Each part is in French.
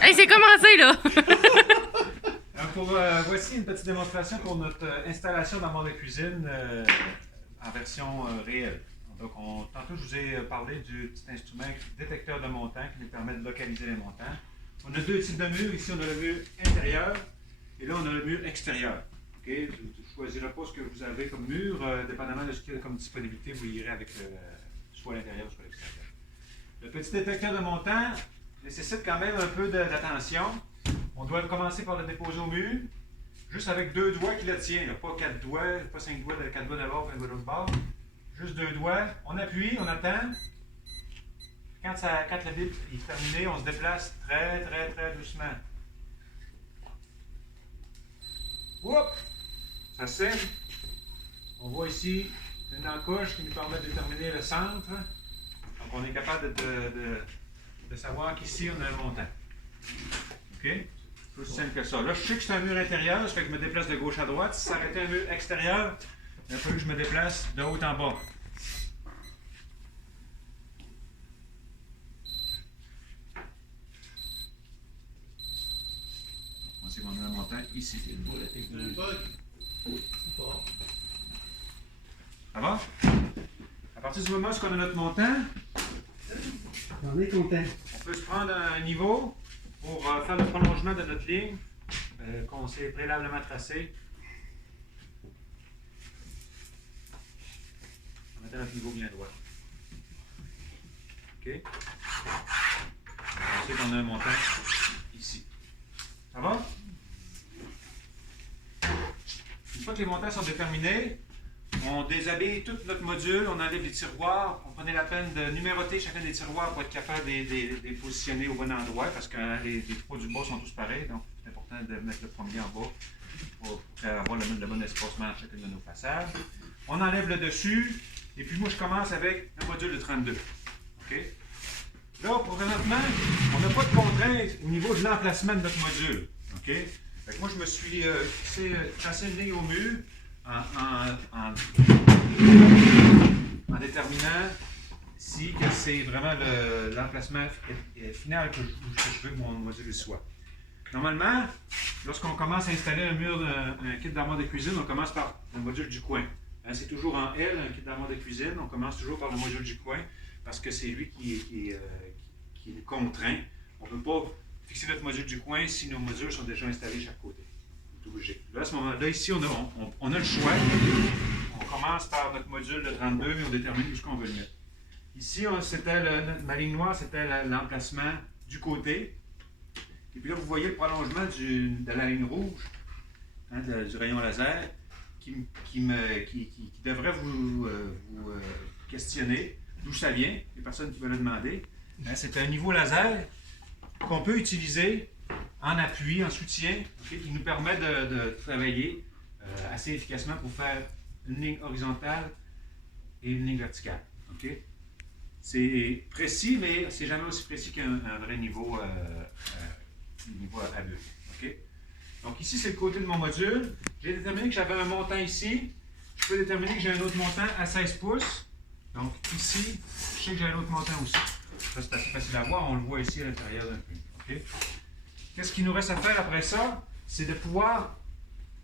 Hey, c'est commencé, là! Voici une petite démonstration pour notre installation d'armoire de cuisine en version réelle. Donc, tantôt, je vous ai parlé du petit instrument détecteur de montants qui nous permet de localiser les montants. On a deux types de murs. Ici, on a le mur intérieur et là, on a le mur extérieur. Okay? Vous ne choisirez pas ce que vous avez comme mur, dépendamment de ce qu'il y a comme disponibilité, vous irez avec soit l'intérieur, soit l'extérieur. Le petit détecteur de montants nécessite quand même un peu d'attention. On doit commencer par le déposer au mur, juste avec deux doigts qui le tiennent. Pas quatre doigts, pas cinq doigts, quatre doigts d'abord, un doigt de l'autre bord. Juste deux doigts. On appuie, on attend. Quand le bip est terminé, on se déplace très, très, très doucement. Oups! Ça signe. On voit ici une encoche qui nous permet de déterminer le centre. Donc, on est capable de savoir qu'ici, on a un montant. OK? C'est aussi simple que ça. Là, je sais que c'est un mur intérieur, ça fait que je me déplace de gauche à droite. Si ça arrêtait un mur extérieur, il faut que je me déplace de haut en bas. On sait qu'on a un montant ici. Ça va? À partir du moment où on a notre montant, on est content. On peut se prendre un niveau pour faire le prolongement de notre ligne qu'on s'est préalablement tracée. On mettait notre niveau bien droit. OK? On sait qu'on a un montant ici. Ça va? Une fois que les montants sont déterminés, on déshabille tout notre module, on enlève les tiroirs. On prenait la peine de numéroter chacun des tiroirs pour être capable de les positionner au bon endroit parce que les trous du bas sont tous pareils. Donc, c'est important de mettre le premier en bas pour avoir le bon espacement à chacune de nos façades. On enlève le dessus. Et puis, moi, je commence avec un module de 32. OK? Là, présentement, on n'a pas de contrainte au niveau de l'emplacement de notre module. OK? Fait que moi, je me suis tracé une ligne au mur en déterminant si que c'est vraiment l'emplacement final que je veux que mon module soit. Normalement, lorsqu'on commence à installer un kit d'armoire de cuisine, on commence par le module du coin. Hein, c'est toujours en L, un kit d'armoire de cuisine. On commence toujours par le module du coin parce que c'est lui qui est contraint. On ne peut pas fixer notre module du coin si nos modules sont déjà installés de chaque côté. Là, à ce moment-là, ici, on a le choix. On commence par notre module de 32 et on détermine où ce qu'on veut le mettre. Ici, ma ligne noire, c'était l'emplacement du côté. Et puis là, vous voyez le prolongement de la ligne rouge, hein, du rayon laser, qui devrait vous questionner d'où ça vient, les personnes qui veulent le demander. Hein, c'est un niveau laser qu'on peut utiliser en appui, en soutien, okay, qui nous permet de travailler assez efficacement pour faire une ligne horizontale et une ligne verticale. Okay? C'est précis, mais c'est jamais aussi précis qu'un vrai niveau à vue. Okay? Donc ici, c'est le côté de mon module. J'ai déterminé que j'avais un montant ici. Je peux déterminer que j'ai un autre montant à 16 pouces. Donc ici, je sais que j'ai un autre montant aussi. Ça, c'est assez facile à voir. On le voit ici à l'intérieur d'un peu. Okay? Qu'est-ce qu'il nous reste à faire après ça? C'est de pouvoir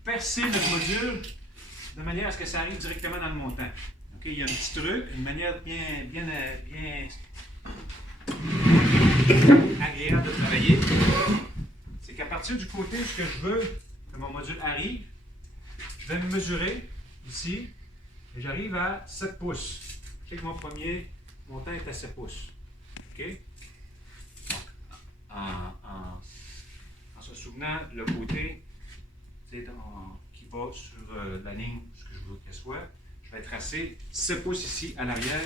percer notre module de manière à ce que ça arrive directement dans le montant. Okay? Il y a un petit truc, une manière bien agréable de travailler. C'est qu'à partir du côté où je veux que mon module arrive, je vais me mesurer ici et j'arrive à 7 pouces. Je sais que mon premier montant est à 7 pouces. Okay? En se souvenant, le côté qui va sur la ligne, ce que je veux qu'elle soit, je vais tracer 7 pouces ici à l'arrière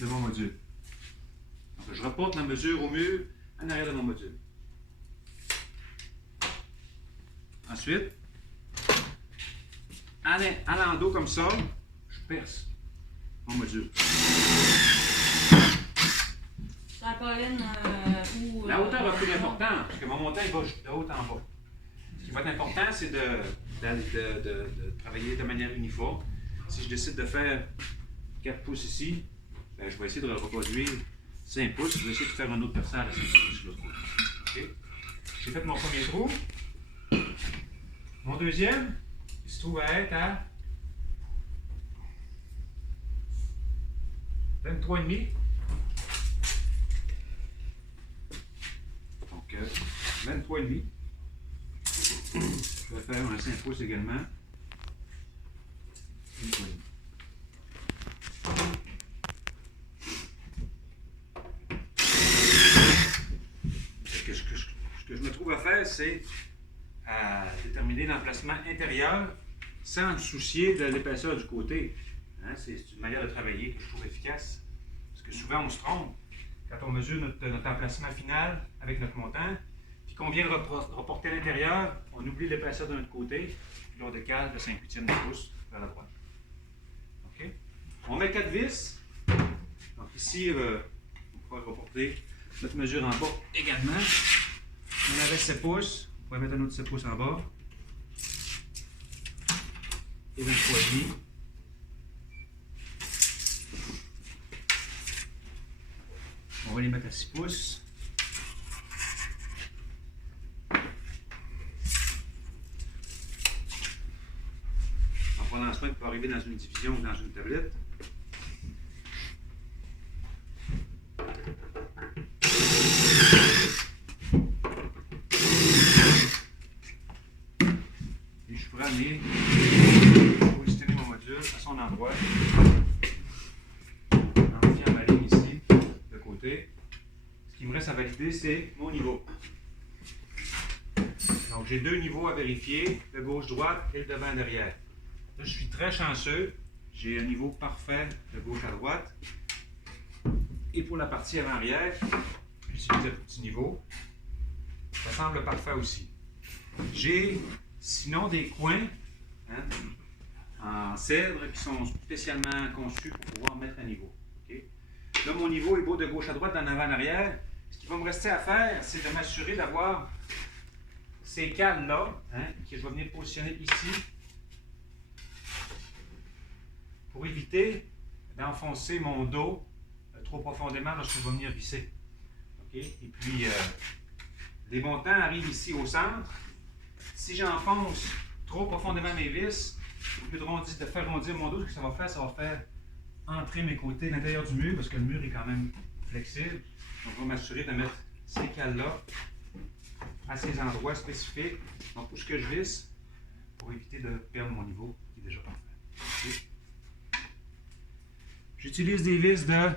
de mon module. Donc, je reporte la mesure au mur en arrière de mon module. Ensuite, à l'endos comme ça, je perce mon module. La colline ou. La hauteur a plus d'importance, parce que mon montant il va de haut en bas. Ce qui va être important, c'est de travailler de manière uniforme. Si je décide de faire 4 pouces ici, ben, je vais essayer de reproduire 5 pouces. Je vais essayer de faire un autre perçage à 5 pouces sur l'autre côté. Okay. J'ai fait mon premier trou. Mon deuxième, il se trouve à être à 23,5. Donc, 23,5. Je vais faire un 5 pouces également. 23,5. Ce que je me trouve à faire, c'est à déterminer l'emplacement intérieur sans me soucier de l'épaisseur du côté. Hein, c'est une manière de travailler que je trouve efficace. Parce que souvent, on se trompe quand on mesure notre emplacement final avec notre montant, puis qu'on vient de reporter à l'intérieur, on oublie l'épaisseur de notre côté, puis on décale de 5/8 de pouce vers la droite. OK? On met 4 vis. Donc ici, on va reporter notre mesure en bas également. On avait 7 pouces. On va mettre un autre 7 pouces en bas. Et 23,5. On va les mettre à 6 pouces. En prenant soin de ne pas arriver dans une division ou dans une tablette. Et je suis prêt à aller positionner mon module à son endroit. En fiant ma ligne ici, de côté. Ce qui me reste à valider, c'est mon niveau. Donc j'ai 2 niveaux à vérifier, le gauche-droite et le devant-derrière. Là, je suis très chanceux. J'ai un niveau parfait de gauche à droite. Et pour la partie avant-arrière, j'utilise le petit niveau. Ça semble parfait aussi. J'ai sinon des coins en cèdre qui sont spécialement conçus pour pouvoir mettre à niveau. Okay? Là, mon niveau est beau de gauche à droite, d'en avant en arrière. Ce qu'il va me rester à faire, c'est de m'assurer d'avoir ces cales-là, que je vais venir positionner ici, pour éviter d'enfoncer mon dos trop profondément lorsque je vais venir visser. Okay? Et puis, les montants arrivent ici au centre. Si j'enfonce trop profondément mes vis, au lieu de faire rondir mon dos, ce que ça va faire entrer mes côtés à l'intérieur du mur, parce que le mur est quand même flexible. Donc, je vais m'assurer de mettre ces cales-là à ces endroits spécifiques, donc où ce que je visse, pour éviter de perdre mon niveau qui est déjà parfait. Okay. J'utilise des vis de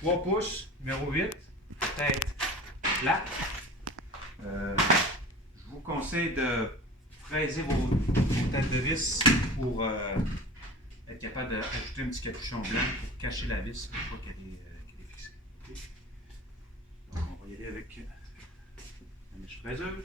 3 pouces, numéro 8, tête plate. Je vous conseille de fraiser vos têtes de vis pour être capable d'ajouter un petit capuchon blanc pour cacher la vis une fois qu'elle est fixée. Okay. Donc on va y aller avec la mèche fraiseuse.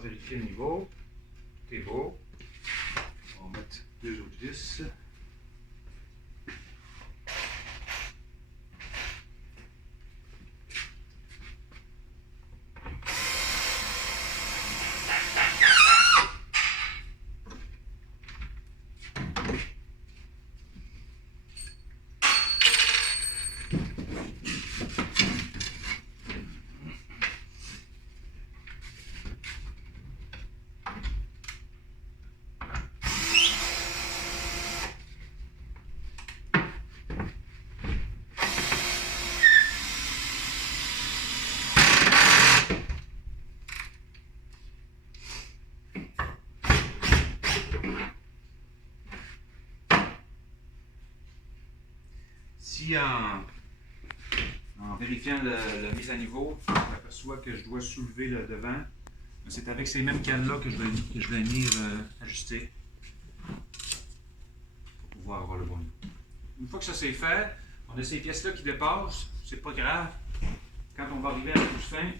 Vérifier le niveau. C'est beau. On va mettre 2 autres vis. ici, en vérifiant la mise à niveau, je m'aperçois que je dois soulever le devant. C'est avec ces mêmes cales-là que je vais venir ajuster pour pouvoir avoir le bon niveau. Une fois que ça c'est fait, on a ces pièces-là qui dépassent, c'est pas grave. Quand on va arriver à la touche fin,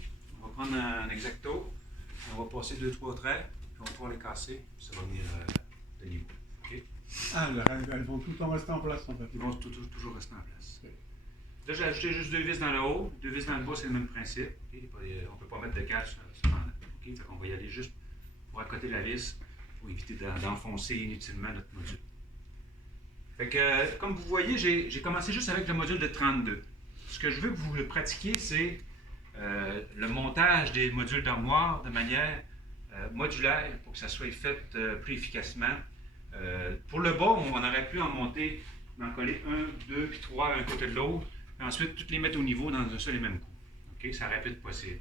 on va prendre un X-Acto, on va passer 2-3 traits, puis on va pouvoir les casser, puis ça va venir de niveau. Okay? Ah, elles vont tout le temps rester en place en fait. Ils vont toujours rester en place. Okay. Là, j'ai ajouté juste 2 vis dans le haut, 2 vis dans le bas, c'est le même principe. Okay? On ne peut pas mettre de cache cependant. Okay? Fait qu'on va y aller juste pour accoter la vis, pour éviter d'enfoncer inutilement notre module. Fait que, comme vous voyez, j'ai commencé juste avec le module de 32. Ce que je veux que vous pratiquiez, c'est le montage des modules d'armoire de manière modulaire pour que ça soit fait plus efficacement. Pour le bas, on aurait pu en monter, en coller 1, 2 puis 3 un côté de l'autre, et ensuite toutes les mettre au niveau dans un seul et même coup. Okay? Ça aurait pu être possible.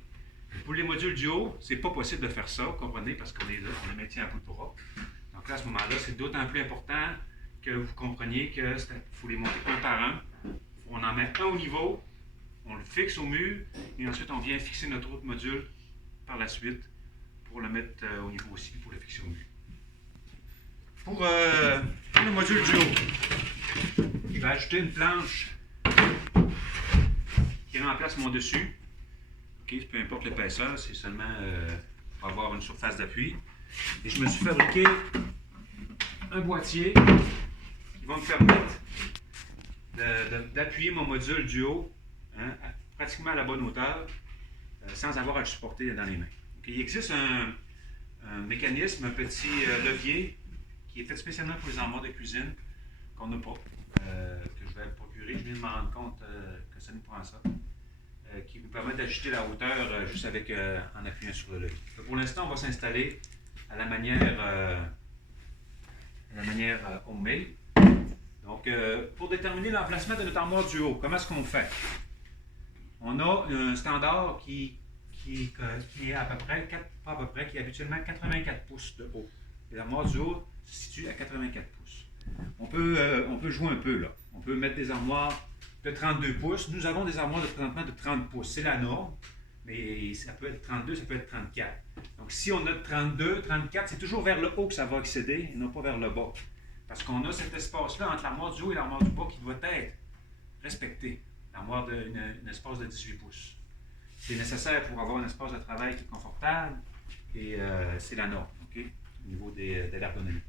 Mais pour les modules du haut, c'est pas possible de faire ça, vous comprenez, parce qu'on est là, on les maintient à bout de bras. Donc là, à ce moment-là, c'est d'autant plus important que vous compreniez qu'il faut les monter un par un. On en met un au niveau, on le fixe au mur, et ensuite on vient fixer notre autre module par la suite pour le mettre au niveau aussi, pour le fixer au mur. Pour le module du haut, il va ajouter une planche qui remplace mon dessus. Okay, peu importe l'épaisseur, c'est seulement pour avoir une surface d'appui. Et je me suis fabriqué un boîtier qui va me permettre d'appuyer mon module du haut pratiquement à la bonne hauteur sans avoir à le supporter dans les mains. Okay, il existe un mécanisme, un petit levier qui est fait spécialement pour les armoires de cuisine qu'on n'a pas, que je vais procurer. Je viens de me rendre compte que ça nous prend ça. Qui vous permet d'ajuster la hauteur juste avec, en appuyant sur le levier. Pour l'instant, on va s'installer à la manière homemade. Donc, pour déterminer l'emplacement de notre armoire du haut, comment est-ce qu'on fait? On a un standard qui est à peu près, qui est habituellement 84 pouces de haut. L'armoire du haut se situe à 84 pouces. On peut jouer un peu là. On peut mettre des armoires de 32 pouces. Nous avons des armoires de présentement de 30 pouces. C'est la norme, mais ça peut être 32, ça peut être 34. Donc, si on a 32, 34, c'est toujours vers le haut que ça va accéder et non pas vers le bas. Parce qu'on a cet espace-là entre l'armoire du haut et l'armoire du bas qui doit être respecté. L'armoire d'un espace de 18 pouces. C'est nécessaire pour avoir un espace de travail qui est confortable et c'est la norme, okay, au niveau de l'ergonomie.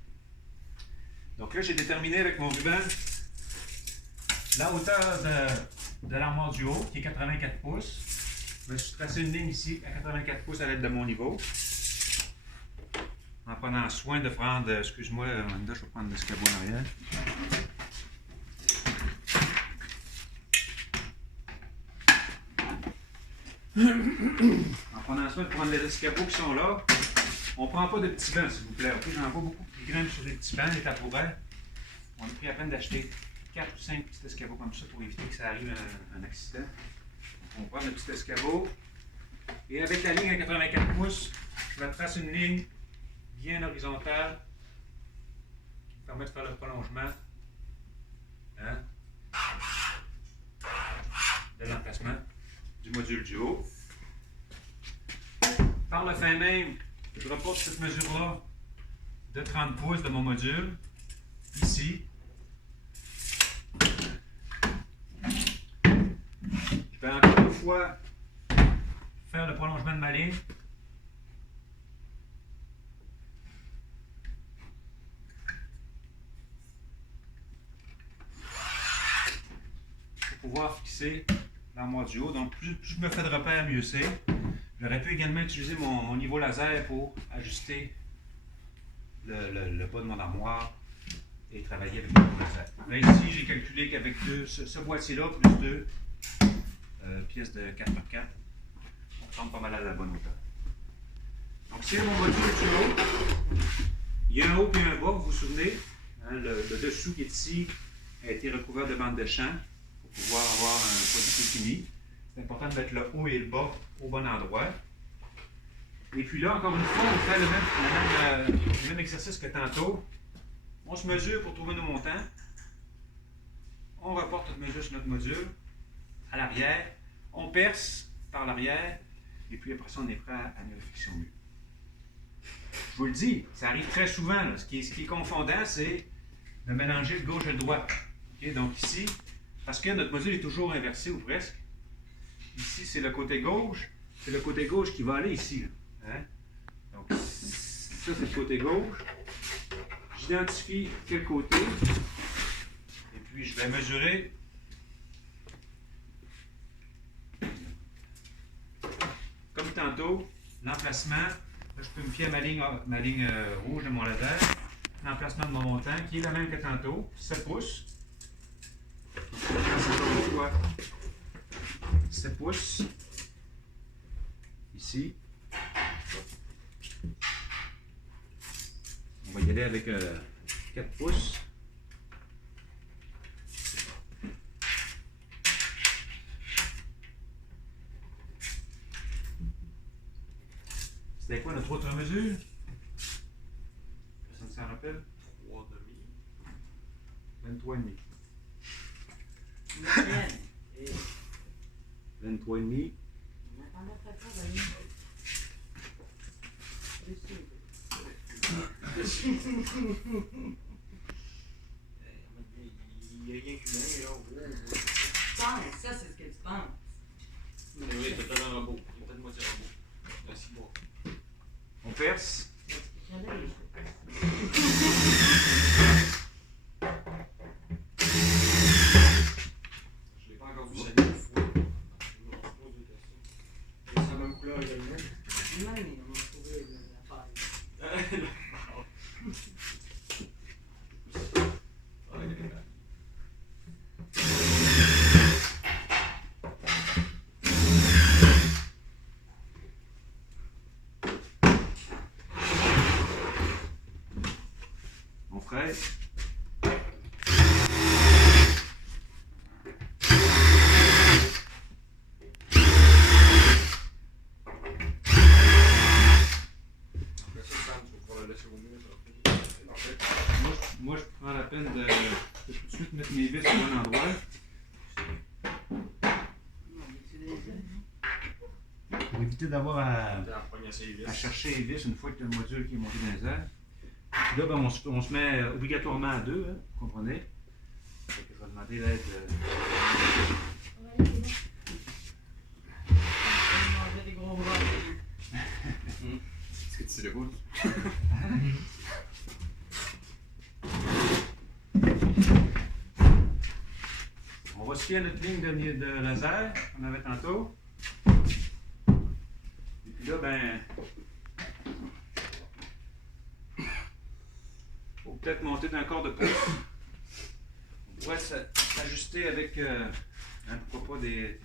Donc là, j'ai déterminé avec mon ruban la hauteur de l'armoire du haut, qui est 84 pouces. Je me suis tracé une ligne ici à 84 pouces à l'aide de mon niveau. En prenant soin de prendre, excuse-moi, Amanda, je vais prendre l'escabeau en arrière. En prenant soin de prendre les escabeaux qui sont là, on ne prend pas de petits bancs, s'il vous plaît. Okay? J'en vois beaucoup qui grimpent sur les petits bancs, les tabourets. On a pris la peine d'acheter 4 ou 5 petits escabeaux comme ça pour éviter que ça arrive un accident. Donc, on prend le petit escabeau. Et avec la ligne à 84 pouces, je vais tracer une ligne bien horizontale qui me permet de faire le prolongement de l'emplacement du module du haut. Par le fait même, je reporte cette mesure-là de 30 pouces de mon module, ici. Je vais encore une fois faire le prolongement de ma ligne. Pour pouvoir fixer l'armoire du haut. Donc, plus je me fais de repères, mieux c'est. J'aurais pu également utiliser mon niveau laser pour ajuster le bas de mon armoire et travailler avec le niveau laser. Là, ici, j'ai calculé qu'avec ce boîtier-là, plus 2 pièces de 4x4, on tombe pas mal à la bonne hauteur. Donc, c'est mon module du haut. Il y a un haut et un bas, vous vous souvenez. Hein, le dessous qui est ici a été recouvert de bande de champ pour pouvoir avoir un produit plus fini. C'est important de mettre le haut et le bas au bon endroit. Et puis là, encore une fois, on fait le même exercice que tantôt. On se mesure pour trouver nos montants. On reporte notre mesure sur notre module, à l'arrière, on perce par l'arrière, et puis après ça, on est prêt à venir le fixer au mur. Je vous le dis, ça arrive très souvent. Là. Ce qui est confondant, c'est de mélanger le gauche et le droit. Okay? Donc ici, parce que notre module est toujours inversé ou presque, ici c'est le côté gauche qui va aller ici. Là. Hein? Donc ça c'est le côté gauche. J'identifie quel côté, et puis je vais mesurer comme tantôt l'emplacement. Là, je peux me fier à ma ligne rouge de mon laser. L'emplacement de mon montant qui est le même que tantôt, 7 pouces. Encore une fois, 7 pouces. Ici. On va y aller avec 4 pouces. C'était quoi notre autre mesure? Personne ne s'en rappelle? 23,5. 23,5. Il n'y a rien qu'une année, là. Ça, c'est ce que tu penses. Mais oui, t'as pas un robot. Il n'y a pas de moitié robot. Là, c'est bon. On perce. Je l'ai pas encore vu ça une fois. C'est la même couleur également. Non, mais on a trouvé l'affaire. On fraise. Moi, je prends la peine de tout de suite mettre mes vis au bon endroit. Pour éviter d'avoir à chercher les vis une fois que le module qui est monté dans les airs. Puis là, ben, on se met obligatoirement à deux, hein, vous comprenez? Fait que je vais demander l'aide. Des gros bras. Est-ce que tu sais le bout? On va se fier à notre ligne de laser qu'on avait tantôt. Et puis là, ben. Faut peut-être monter d'un quart de pouce. On pourrait s'ajuster avec, pourquoi pas des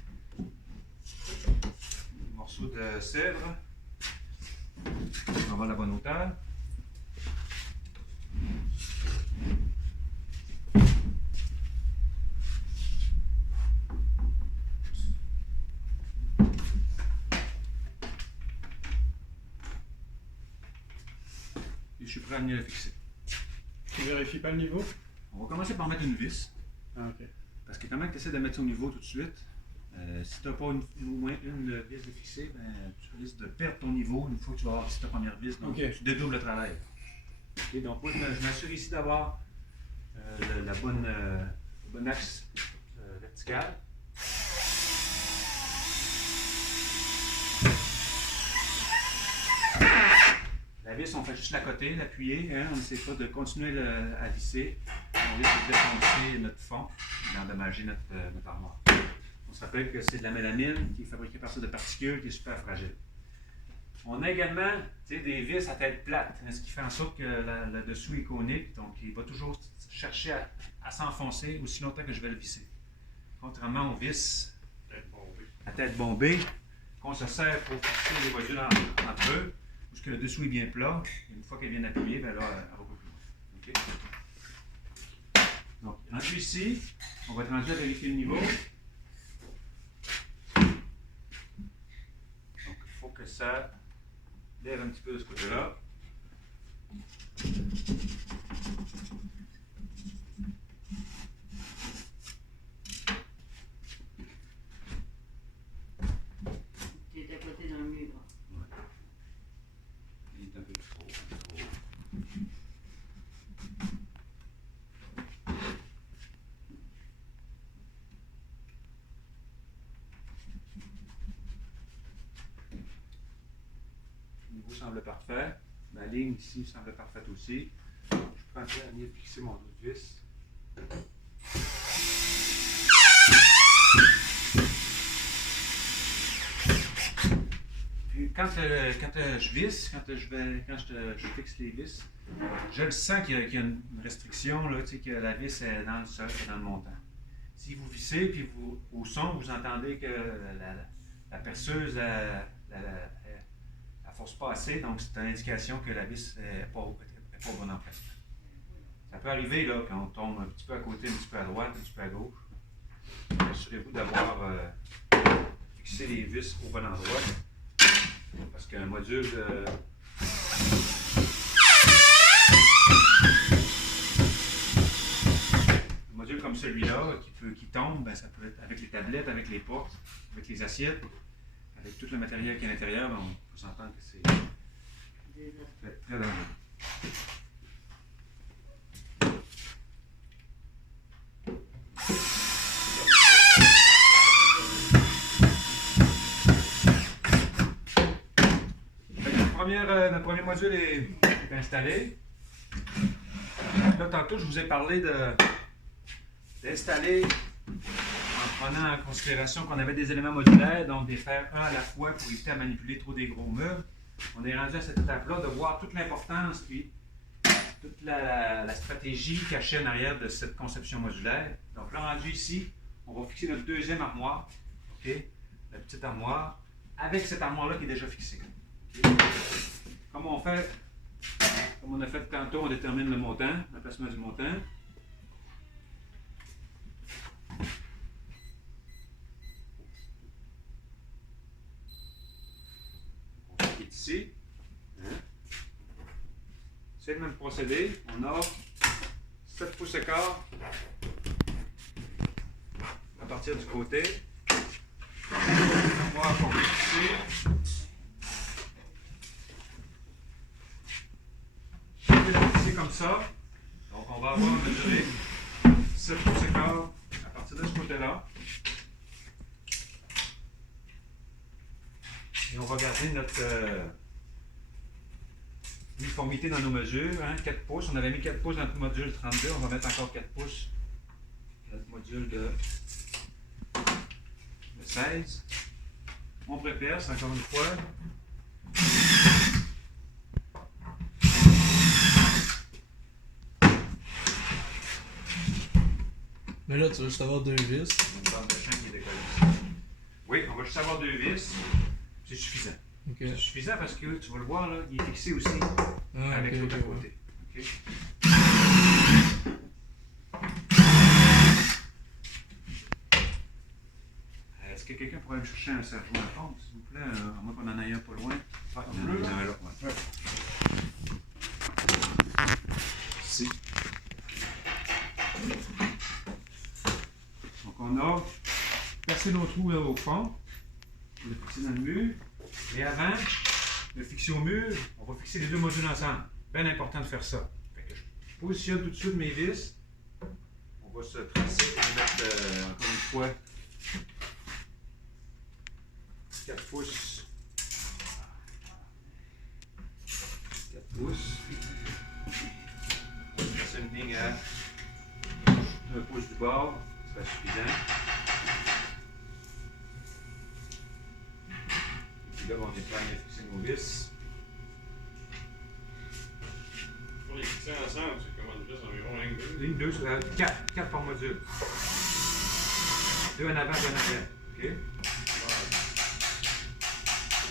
morceaux de cèdre. On va avoir la bonne hauteur. Et je suis prêt à venir le fixer. Tu vérifies pas le niveau? On va commencer par mettre une vis. Ah, ok. Parce que comment tu essaies de mettre ça au niveau tout de suite, si tu n'as pas au moins une vis de fixer, ben, tu risques de perdre ton niveau une fois que tu vas avoir ta première vis. Donc, Ok. tu dédoubles le travail. Okay, donc, moi, je m'assure ici d'avoir le bon axe vertical. La vis, on fait juste la côté, l'appuyer. Hein, on n'essaie pas de continuer à visser. On risque de défoncer notre fond et d'endommager notre armoire. On se rappelle que c'est de la mélamine qui est fabriquée par de particules qui est super fragile. On a également des vis à tête plate, hein, ce qui fait en sorte que le dessous est conique, donc il va toujours chercher à s'enfoncer aussi longtemps que je vais le visser. Contrairement aux vis à tête bombée, qu'on se sert pour fixer les modules entre eux, puisque le dessous est bien plat, et une fois qu'elle vient appuyer, ben là, elle va pas plus loin. Okay? Donc, rendu ici, on va être rendu à vérifier le niveau. Donc, il faut que ça lève un petit peu de ce côté-là. semble parfait. Ma ligne ici semble parfaite aussi. Je prends un peu à venir fixer mon autre vis. Puis quand je visse, je fixe les vis, je le sens qu'il y a une restriction, là, que la vis est dans le sol, est dans le montant. Si vous vissez, puis au son, vous entendez que la perceuse la force pas assez, donc c'est une indication que la vis n'est pas au bon emplacement. Ça peut arriver là, quand on tombe un petit peu à côté, un petit peu à droite, un petit peu à gauche. Assurez-vous d'avoir fixé les vis au bon endroit. Parce qu'un module comme celui-là qui tombe, ben, ça peut être avec les tablettes, avec les portes, avec les assiettes, avec tout le matériel qui est à l'intérieur, ben, on peut s'entendre que c'est peut être très dangereux. Notre premier module est installé. Là, tantôt, je vous ai parlé d'installer en prenant en considération qu'on avait des éléments modulaires, donc de faire un à la fois pour éviter à manipuler trop des gros meubles. On est rendu à cette étape-là de voir toute l'importance puis toute la stratégie cachée en arrière de cette conception modulaire. Donc là, rendu ici, on va fixer notre deuxième armoire, okay? La petite armoire, avec cette armoire-là qui est déjà fixée. Okay? Comme on a fait tantôt, on détermine le montant, l'emplacement du montant. On fait ici. C'est le même procédé. On a 7 pouces et quart à partir du côté. L'armoire qu'on va fixer. Comme ça, donc on va avoir mesuré 7 pouces et quart à partir de ce côté-là. Et on va garder notre uniformité dans nos mesures, 4 pouces. On avait mis 4 pouces dans notre module 32, on va mettre encore 4 pouces dans notre module de 16. On préperce encore une fois. Mais là, tu vas juste avoir 2 vis. Une bande de champ qui est décollée. Oui, on va juste avoir 2 vis. C'est suffisant. Okay. C'est suffisant parce que tu vas le voir, là, il est fixé aussi avec l'autre à côté. Okay. Est-ce que quelqu'un pourrait me chercher un serre-joint à fond, s'il vous plaît, à moins qu'on en ait un pas loin? Ouais, il y en a un là. Ouais. Ici. Donc on a percé nos trous là au fond, on l'a fixé dans le mur, et avant de fixer au mur, on va fixer les deux modules ensemble. Bien important de faire ça. Fait que je positionne tout de suite mes vis, on va se tracer et mettre encore une fois 4 pouces. 4 pouces. On va tracer une ligne à 1 pouce du bord. C'est suffisant. Et puis là, on est prêt à fixer nos vis. Pour les fixer ensemble, c'est comment de vis environ 4 par module. 2 en avant, 2 en arrière. OK?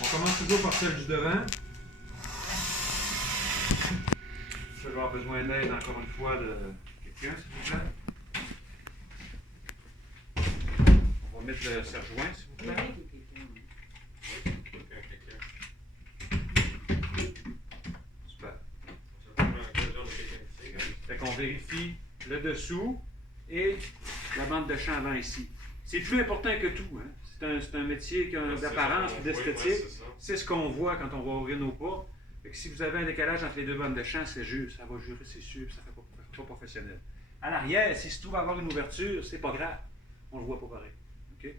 On commence toujours par celle du devant. Je vais avoir besoin d'aide encore une fois de quelqu'un, s'il vous plaît. On va mettre le serre-joint, s'il vous plaît. Super. Fait qu'on vérifie le dessous et la bande de champ avant ici. C'est plus important que tout. Hein? C'est un métier d'apparence et d'esthétique. C'est ce qu'on voit quand on va ouvrir nos portes. Fait que si vous avez un décalage entre les deux bandes de champ, ça va jurer, c'est sûr, ça ne fait pas professionnel. À l'arrière, si se trouve avoir une ouverture, c'est pas grave. On le voit pas pareil. OK?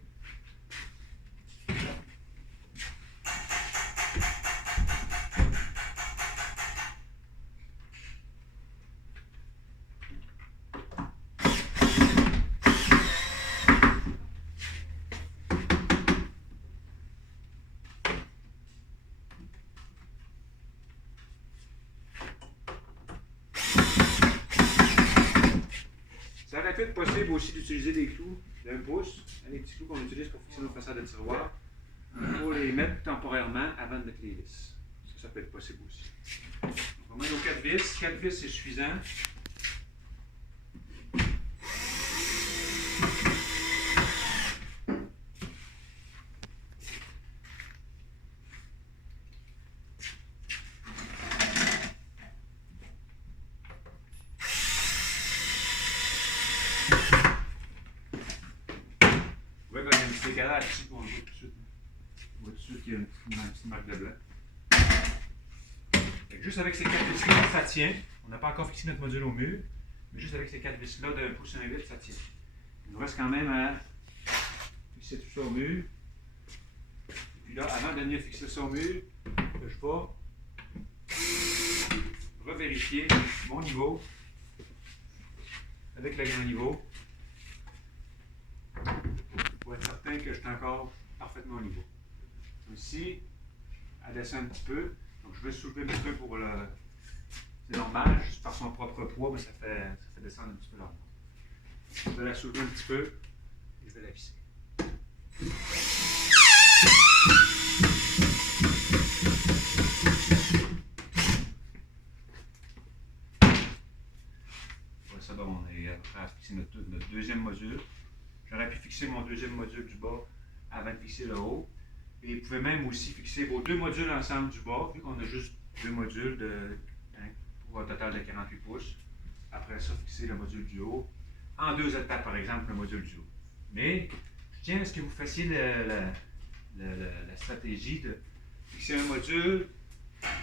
aurait pu être possible aussi d'utiliser des clous d'1 pouce, les petits clous qu'on utilise pour fixer nos façades de tiroir, pour les mettre temporairement avant de mettre les vis. Ça peut être possible aussi. On va mettre nos 4 vis. 4 vis, c'est suffisant. Vous voyez quand il y a un petit décalage ici, on le voit tout de suite. On voit tout de suite qu'il y a une petite marque de blanc. Fait que juste avec ces 4 vis-là, ça tient. On n'a pas encore fixé notre module au mur, mais juste avec ces 4 vis-là d'1 pouce et 1 8, ça tient. Il nous reste quand même à fixer tout ça au mur. Et puis là, avant de venir fixer ça au mur, je vais revérifier mon niveau avec le grand niveau pour être certain que je suis encore parfaitement au niveau. Ici, elle descend un petit peu. Donc je vais soulever un petit peu pour le. C'est normal, juste par son propre poids, mais ça fait descendre un petit peu l'armoire. Je vais la soulever un petit peu et je vais la visser. Voilà, ça, bon, on est prêt à fixer notre deuxième module. J'aurais pu fixer mon deuxième module du bas avant de fixer le haut. Et vous pouvez même aussi fixer vos 2 modules ensemble du bas, vu qu'on a juste 2 modules pour un total de 48 pouces. Après ça, fixer le module du haut. En 2 étapes, par exemple, le module du haut. Mais je tiens à ce que vous fassiez la stratégie de fixer un module,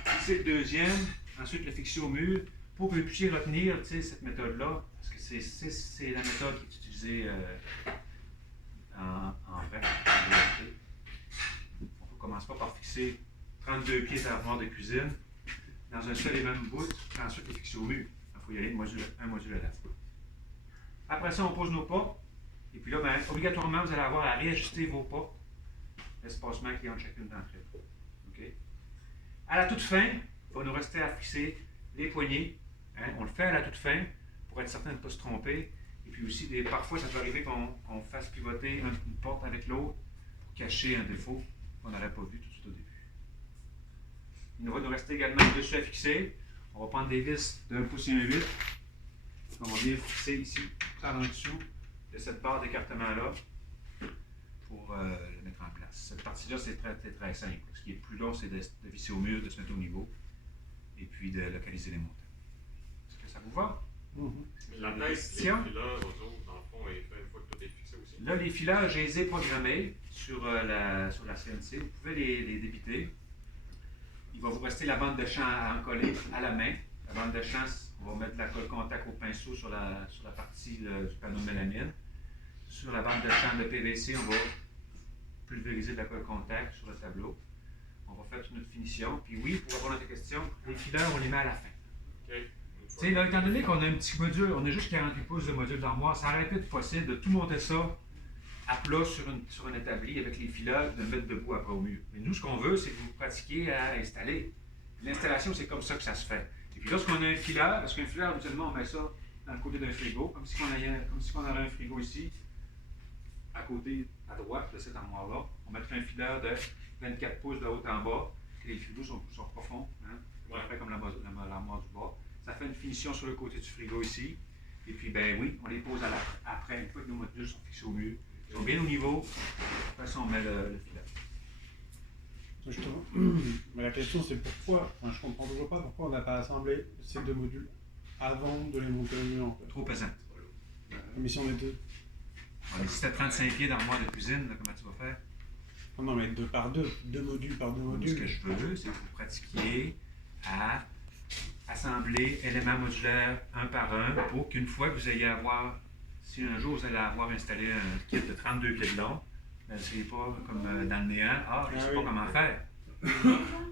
fixer le deuxième, ensuite le fixer au mur, pour que vous puissiez retenir cette méthode-là, parce que c'est la méthode qui est utilisée en vrai, en réalité. On ne commence pas par fixer 32 pieds d'armoire de cuisine dans un seul et même bout, puis ensuite les fixer au mur. Il faut y aller un module à la fois. Après ça, on pose nos pas. Et puis là, ben, obligatoirement, vous allez avoir à réajuster vos pas, l'espacement qu'il y a entre chacune d'entre elles. Okay? À la toute fin, il va nous rester à fixer les poignées. Hein? On le fait à la toute fin pour être certain de ne pas se tromper. Et puis aussi, parfois, ça peut arriver qu'on fasse pivoter une porte avec l'autre pour cacher un défaut qu'on n'aurait pas vu tout de suite au début. Il va nous rester également dessus à fixer. On va prendre des vis d'1 pouce et 1 8. On va bien fixer ici, par en dessous de cette barre d'écartement-là pour le mettre en place. Cette partie-là, c'est très simple. Ce qui est plus long, c'est de visser au mur, de se mettre au niveau et puis de localiser les montants. Est-ce que ça vous va? La tête, les fileurs, dans le fond, est fait une fois que tout est fixé aussi. Là, les fileurs, je les ai programmés sur la CNC. Vous pouvez les débiter. Il va vous rester la bande de champ à encoller à la main. La bande de champ, on va mettre la colle contact au pinceau sur la partie du panneau de mélamine. Sur la bande de champ de PVC, on va pulvériser de la colle contact sur le tableau. On va faire toute notre finition. Puis oui, pour répondre à ta question, les fileurs, on les met à la fin. Okay. Tu sais, là, étant donné qu'on a un petit module, on a juste 48 pouces de module d'armoire, ça aurait pu être possible de tout monter ça à plat sur un établi avec les fileurs, de le mettre debout après au mur. Mais nous, ce qu'on veut, c'est que vous pratiquiez à installer. L'installation, c'est comme ça que ça se fait. Et puis lorsqu'on a un fileur, parce qu'un fileur, habituellement, on met ça dans le côté d'un frigo, comme si on aurait un frigo ici, à côté, à droite de cette armoire-là. On mettrait un fileur de 24 pouces de haut en bas, et les frigos sont profonds, hein, après comme l'armoire du bas. Ça fait une finition sur le côté du frigo ici. Et puis, ben oui, on les pose après, une fois que nos modules sont fixés au mur. Ils sont bien au niveau. Après ça, on met le filet. Justement. Mais la question, c'est pourquoi, je comprends toujours pas pourquoi on n'a pas assemblé ces 2 modules avant de les monter au mur, en fait. Trop pesant. Mais si on était... Si tu as 35 pieds d'armoire de cuisine, là, comment tu vas faire? Non, mais 2 par 2, 2 modules par 2 modules. Ce que je veux, c'est que vous pratiquiez à assembler éléments modulaires un par un pour qu'une fois que vous ayez à avoir, si un jour vous allez avoir installé un kit de 32 pieds de long, ben, c'est pas comme dans le néant, je ne sais pas comment faire.